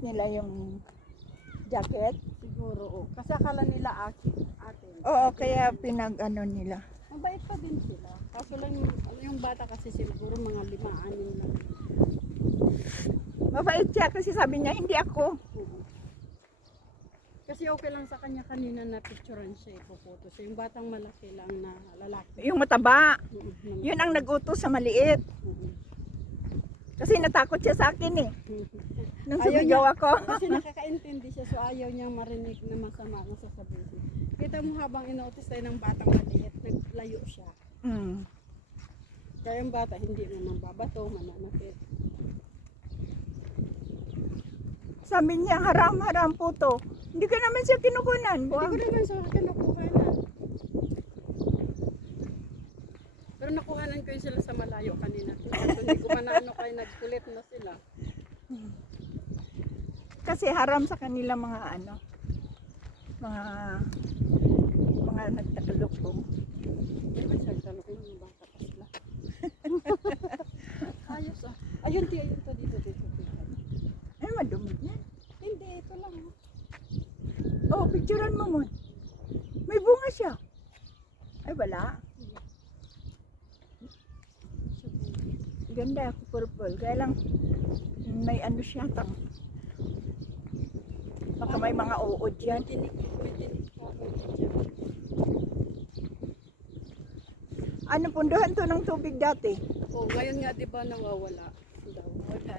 nila yung jacket. Siguro, oh. Kasi akala nila atin. Oo, kaya pinag-ano nila. Mabait pa din sila. Kaso lang, yung bata kasi siguro mga 5-6 lang. Mabait siya kasi sabi niya, hindi ako. Kasi okay lang sa kanya kanina na picturean siya, ipopoto siya. Yung batang malaki lang na lalaki. Yung mataba, Mm-hmm. yun ang nag-utos sa maliit. Kasi natakot siya sa akin eh. Nung Ayaw sumigaw niya. ako. Kasi nakakaintindi siya, so ayaw niyang marinig na masama ang sasabihin. Kita mo habang inotis tayo ng batang maliit, naglayo siya. Mm. Kaya yung bata hindi mo mababato, mananakit. Sabi niya, haram-haram po to. Hindi ka naman siya kinukunan. Hindi ko naman sa akin nakuhanan. Pero nakuhanan ko yun sila sa malayo kanina. So, hindi ko man ano kayo nagkulit na sila. Kasi haram sa kanila mga ano, mga nagtakalukong. Hindi ba siya talukong yung bata pa sila? Ayos ah. Ayun ti, ayun to dito. Ay, madumi yan. Hindi, ito lang. Oh, picturean mo mo. May bunga siya. Ay, wala. Ganda ako purple. Kaya lang, may ano siya, baka may mga uod yan. May tinik pa ako dyan. Ano, punduhan to ng tubig dati? Oh, ngayon nga 'di ba nawawala daw. Wala.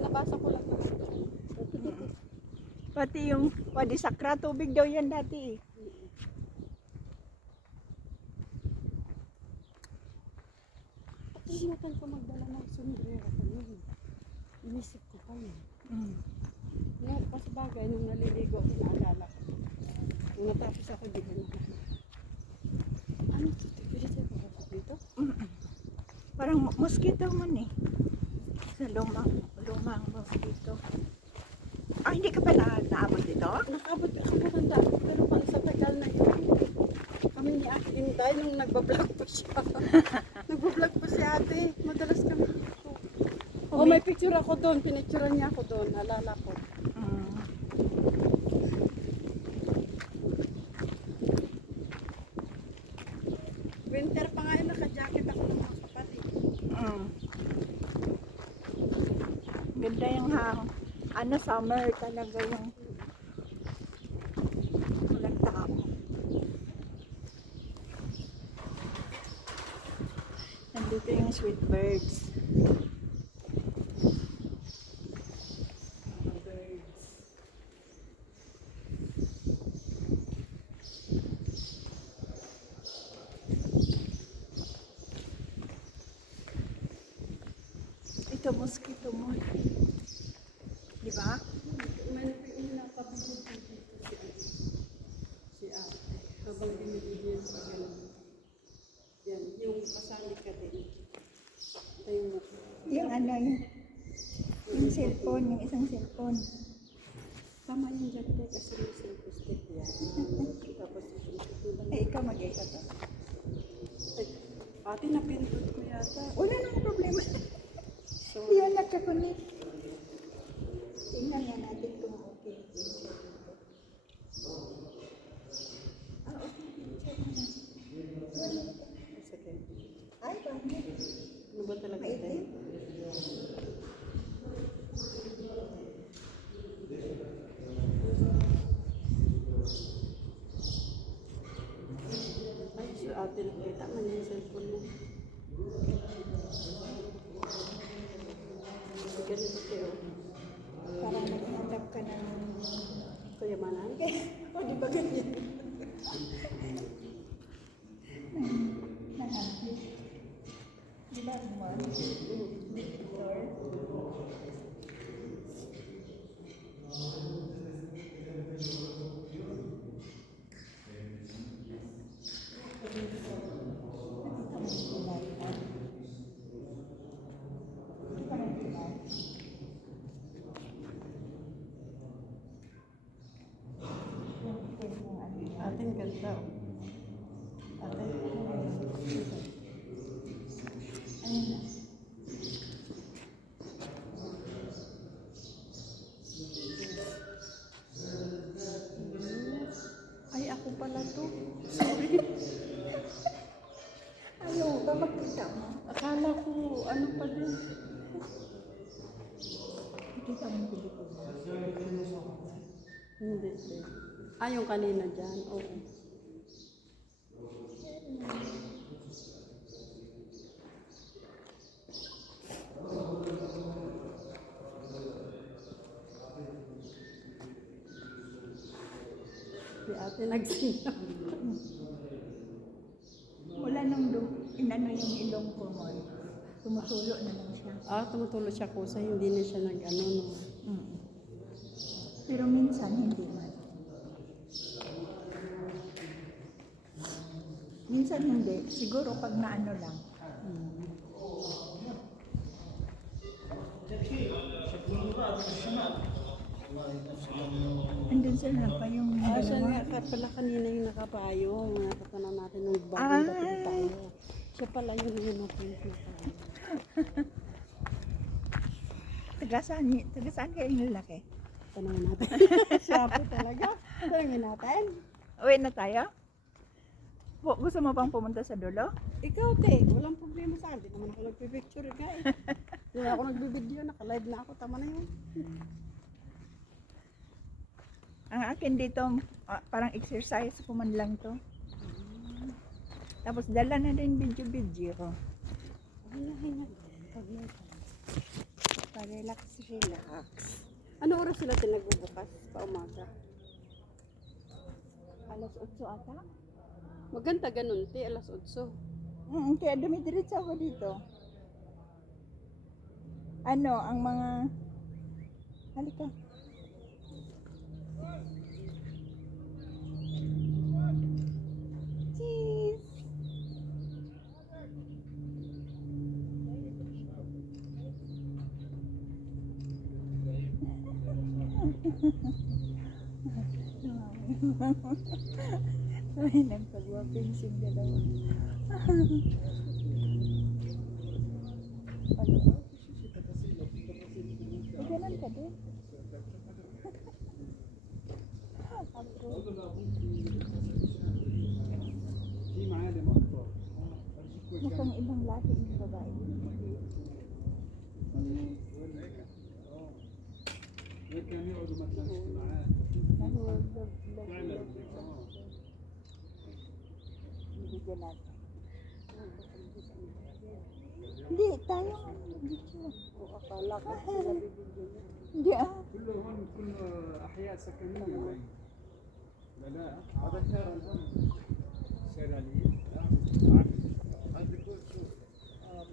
Nabasa ko lang naman. Pati yung Wadisakra, tubig daw yan dati eh. Nakalimutan ko magdala ng sombrero ko yun. Inisip ko pa yun. Nung pas bagay, nung naliligo, naalala ko. Nung natapos ako, di ba na. Ano ito? Pwede tayo pagkakot dito? Parang mosquito man eh. Sa lumang mosquito. Ah, hindi ka pa naabot dito? Nakabot ako matanda ako, pero pang sa tagal na yun. Kami ni Ate Inday, nung nagbablog pa siya. Nagbablog pa si Ate. Madalas kami dito. Oh, may picture ako doon. Pinicturean niya ako doon. Naalala ko. Winter pa nga yun, naka-jacket ako ng mga kapatid. Ganda yung ano, summer talaga yung walang tao. Nandito yung sweet birds. Ito, mosquito mo. Di ba? May napabigod dito si Ate. Habang binibigyan sa ganun. Yan, yung kasali ka din. Ito yung Yung ano, yung cellphone, yung isang cellphone. tama yung dyan tayo kasi may self-esteem yan. Tapos yung Eh, ikaw mag-isa to. Ate, napindot ko yata. Wala namang problema. So, Yan, nagkakunik. Tingnan nga natin kung okay. Ah, okay. sige. Ay, bakit? Ano ba talaga ito? Maitim? Ay, so ate, nakita man yung cellphone mo. Ganito kayo. Parang naghanap ka ng... Kayamanan? O, di ba ganyan? Di ba mo? Victor? Ating ganda. Ate. Ayun na. ano pa din. Kita mo yung pelikula. Hindi. Yung kanina dyan. Oo. Si ate nagsinap. Wala nang inano yung ilong ko mo. Tumutulo na lang siya. Tumutulo siya kusa. Hindi na siya nag-ano. No. Mm. Pero minsan hindi man. Minsan hindi. Siguro pag naano lang. Andun sa pa yung Siya dalawa. nga pala kanina yung nakapayo. Natatanan natin nung bagong dating tayo. Siya pala yung natin nakapayo. Taga saan kayo yung lalaki? Tanungin natin. Siya po talaga. Tanungin natin. Uwi na tayo? Gusto mo bang pumunta sa dulo? Ikaw, te, walang problema sa akin. Hindi naman ako nagpipicture nga eh. Hindi na ako nagbibideo, naka-live na ako. Tama na yun. Ang akin dito, parang exercise ko man lang to. Tapos dala na din video. Pa-relax. Ano oras sila tinagbubukas? Pa umaga? Alas 8 ata? Maganda ganun, te. Alas 8. Kaya dumidiretso ako dito. Ano, ang mga... Halika. Cheese! Ay, nagpagwapinsing dalawa. Ganun ka din. Mukhang ibang lahi yung babae. Bigyan natin. Hindi, tayo nga. Akala ko sila bibigyan niya. Hindi كل أحياء سكنية لا هذا شارع شارعي هذا كل سوق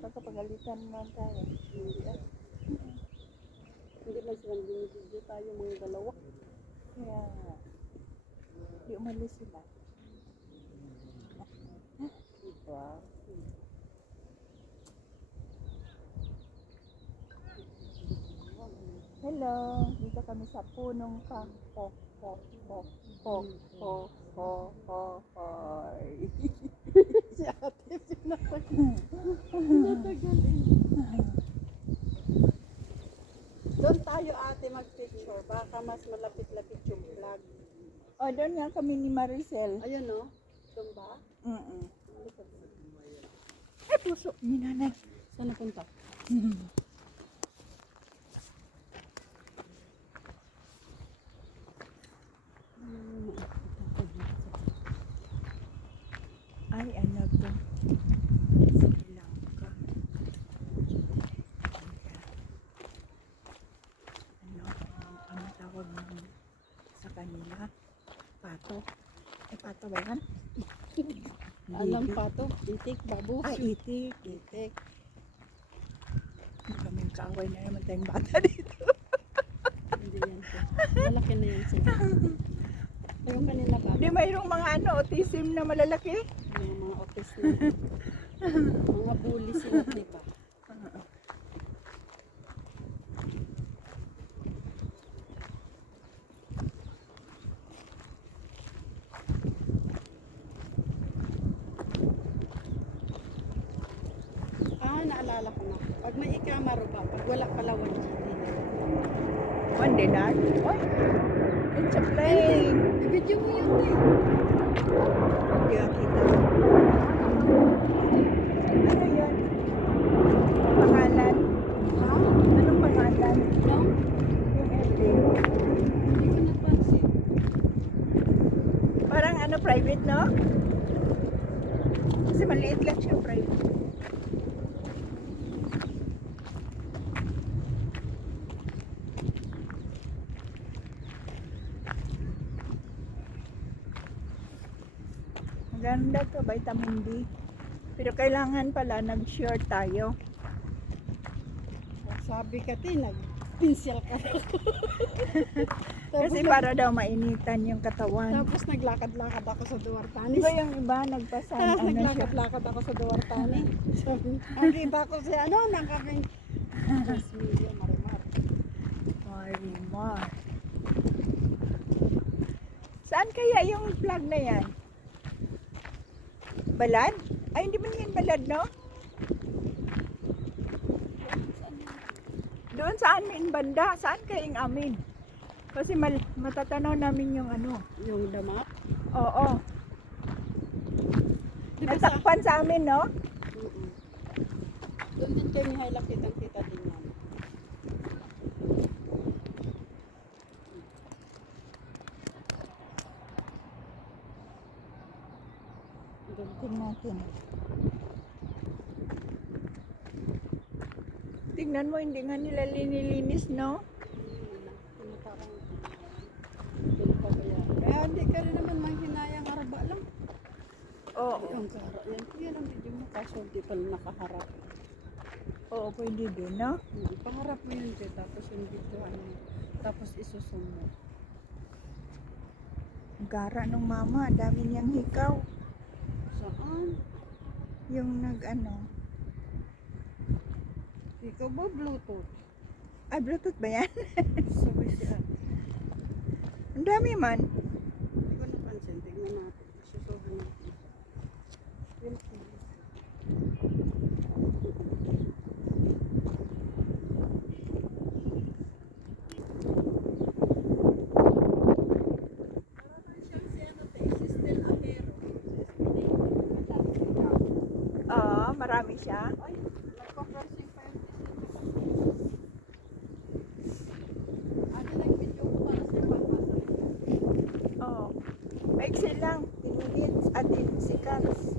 Pagkapagalitan naman tayo. Hindi man silang binibigyan tayo mga dalawa. Kaya nga. Di umalis sila. Diba? Hello, dito kami sa punong hoy. Si ate pinatagalin. Doon tayo ate mag-picture. Baka mas malapit-lapit yung vlog. O, doon nga kami ni Maricel. Ayun no? Doon ba? Ay, puso ni nanay. Saan napunta? Ay, ano to? Sri Lanka. Ano tawag mo sa kanila? Pato. Ay, pato ba yan? Anong pato? Itik, babu? Itik. Itik. Kaming kaaway na naman tayong bata dito. Hindi yan po. Malaki na yan sila. Yung kanila ba? Di mayroong mga autism na malalaki? Yung mga office na. Mga bully sila, di ba? Naalala ko na. Pag may ikamaro ba, pag wala pala 1 One day na? Oy, it's a plane. I-video mo yun, te. Hindi ako kita. Ano yun? Maliit lang siya, private. Maganda to, vitamin D. Pero kailangan pala nag-short tayo. Sabi ka, nag-pinsel ka. Kasi para daw mainitan yung katawan. Tapos naglakad-lakad ako sa Di Duartanis. ba yung iba nagpasan, Tapos ano siya? naglakad-lakad ako sa Duartani. Nakita ko si ano, nakaking Diyos mio, Marimar. Marimar. Saan kaya yung plug na yan? Balad? Ay, hindi man yan balad, no? Doon sa amin banda, saan kayong amin? Kasi matatanaw namin yung ano. Yung damat. Oo. Di ba sa... Natakpan sa amin, no? Mm-mm. Doon din kay Mihaila kitang-kita din yan. Doon. Tingnan natin. Tingnan mo, hindi nga nila linilinis, no? Parang pinapabayaan. Kaya hindi ka rin naman manghinayang araba lang. Oo. Ang karo. Yan ang video mo kaso hindi pala nakaharap. Oo, pwede din, no? Pangarap mo yun dyan, tapos yung video ano, tapos isusum mo. Ang gara nung mama, ang dami niyang hikaw. Saan? Yung nag-ano. Ikaw ba Bluetooth? Ay, Bluetooth ba yan? Sabay siya. Ang dami man. Hindi ko napansin. Tingnan natin. Susuhan natin. Yun po. Oo, marami siya. Ay, nagpa-pricing pa yung ate, nag-video ko para sa pagpasal. Oo. Maiksi lang. 10 minutes. Atin si Carlos.